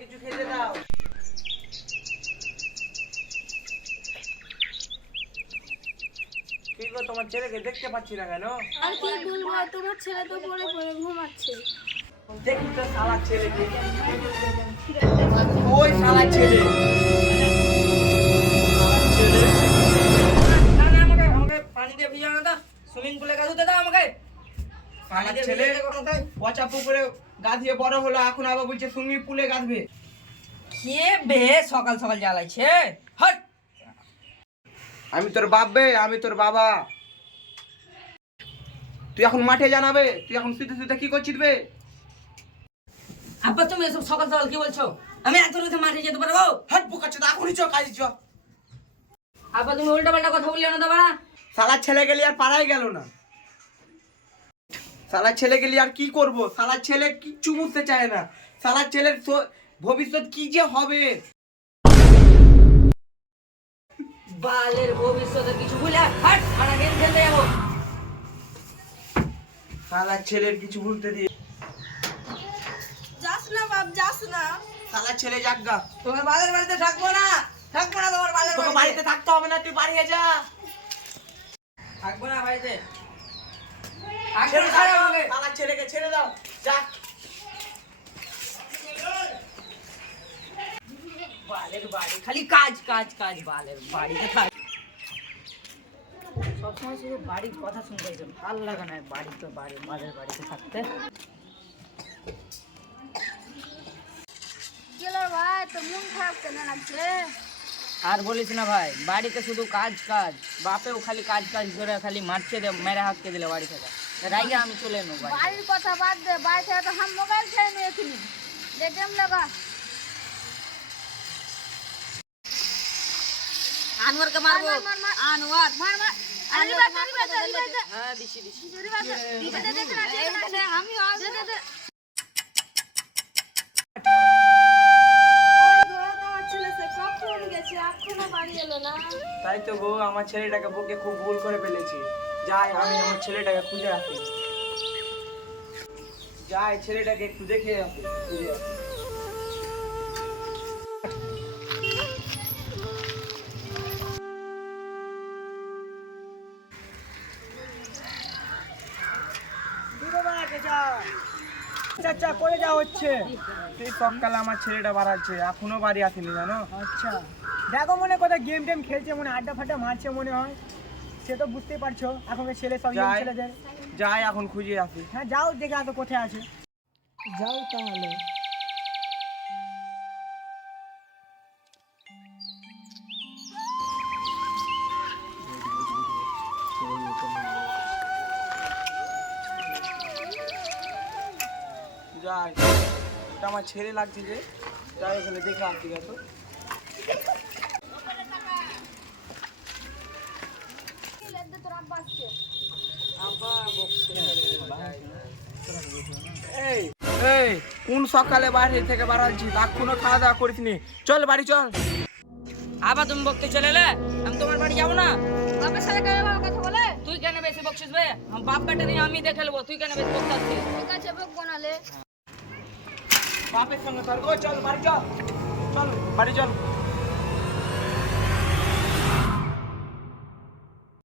কিছু খেতে দাও। কি গো, তোমার ছেলেকে দেখতে পাচ্ছি না কেন? আর কি বলবো, তোমার ছেলে তো পড়ে পড়ে ঘুমাচ্ছে। দেখি তো শালা ছেলেকে। ওই শালা ছেলে। না না, আমাকে পানি দিয়ে ভিজাও না তো। সুইমিং পুলে গা ধুতে দাও আমাকে। পানি দিয়ে ছেলে ভিজাতে করো তাই। পচা পুকুরে গা দিয়ে বড় হলো, এখন আবার বলছে সুইমিং পুলে গাঁধবে। কে বে সকাল সকাল জ্বালাইছে? হট! আমি তোর বাপ বে, আমি তোর বাবা। তুই এখন মাঠে জানাবে, তুই এখন শুতে শুতে কি করছিস বে? আব্বা তুমি এসব সকাল সকাল কি বলছো? আমি এত রাতে মাঠে যেতে পারবো? হাট বোকাচ্ছে, এখনই চ কাজে চ। আব্বা তুমি উল্টা পাল্টা কথা বলিও না তো বাড়া। শালার ছেলে গেলি আর পাড়ায় গেল না। শালার ছেলে গেলি আর কি করব? শালার ছেলে কিচ্ছু বুঝতে চায় না। শালার ছেলের ভবিষ্যৎ কি যে হবে। বালের ভবিষ্যতের কিছু ভুলে হাট, আমরা গেম খেলতে যাবো। শালার ছেলের কিছু বলতে দিয়ে। যাস না বাপ, যাস না। শালার ছেলে যাগগা। তোমার বালের বাড়িতে থাকবো না তোমার বালের তোকে বাড়িতে থাকতে হবে না, তুই বাড়ি যা। থাকবো না বাড়িতে। ছেড়ে দাও আমাকে। শালার ছেলেকে ছেড়ে দাও, যা। বালের বাড়ি খালি কাজ কাজ কাজ, বালের বাড়িতে থাক। সবসময় শুধু বাড়ির কথা শুনতে ভালো লাগে না। বাড়িতে বালের বাড়িতে থাকতে। গেলো ভাই, তোর মন খারাপ কেন লাগছে? আর বলিস না ভাই, বাড়িতে শুধু কাজ কাজ। বাপেও খালি কাজ কাজ করে খালি মারছে দে, মেরে হাঁকতে দিলে বাড়ি থেকে। রাইগে আমি চলে এলো বাড়ি। বাড়ির কথা বাদ দে, বাড়ি থেকে তো हम मोबाइल खेल में एखनी दे गेम लगा। আনোয়ার কে মারবো। আনোয়ার মার মার। আলি বাত হ্যাঁ দিছি দিছি। দে দেখ না, দে আমি আজ দে দে। ওই ঘরে তোমার ছেলে সে কখন গেছে, এখনো বাড়ি এলো না। তাই তো গো, আমার ছেলেটাকে বুকে খুব ভুল করে ফেলেছি। যাই, আমি আমার ছেলেটাকে খুঁজে আসি। যাই, ছেলেটাকে একটু দেখে আসি, খুঁজে আসি। চাচা করে যা হচ্ছে। সেই সকালে আমার ছেলেটা বাড়াচ্ছে, এখনো বাড়ি আসেনি জানো। আচ্ছা দেখো, মনে কথা গেম টেম খেলছে, মনে আড্ডা ফাড্ডা মারছে মনে হয়। সে তো বুঝতেই পারছো এখনকার ছেলে সব young যাই ছেলেদের। যাই, এখন খুঁজে আসি। হ্যাঁ যাও, দেখে আসো কোথায় আছে। যাও তাহলে। যাই, এটা আমার ছেলে লাগছে যে। যাই ওখানে দেখে আসি তো। তোর আব্বা আসছে। এই এই, কোন সকালে বাড়ি থেকে বাড়াচ্ছি, এখনো খাওয়া দাওয়া করিসনি। চল বাড়ি চল। আবার তুমি বকতে চলে এলে? আমি তোমার বাড়ি যাবো না। বাবার সাথে কেন বাবা কথা বলে? তুই কেন বেশি বকছিস বে? বাপ বেটা নিয়ে আমি দেখে নেবো, তুই কেন বেশি বকতে আসছিস? ঠিক আছে বক বানালে। বাপের সঙ্গে তর্ক, চল বাড়ি চল। চল বাড়ি চল।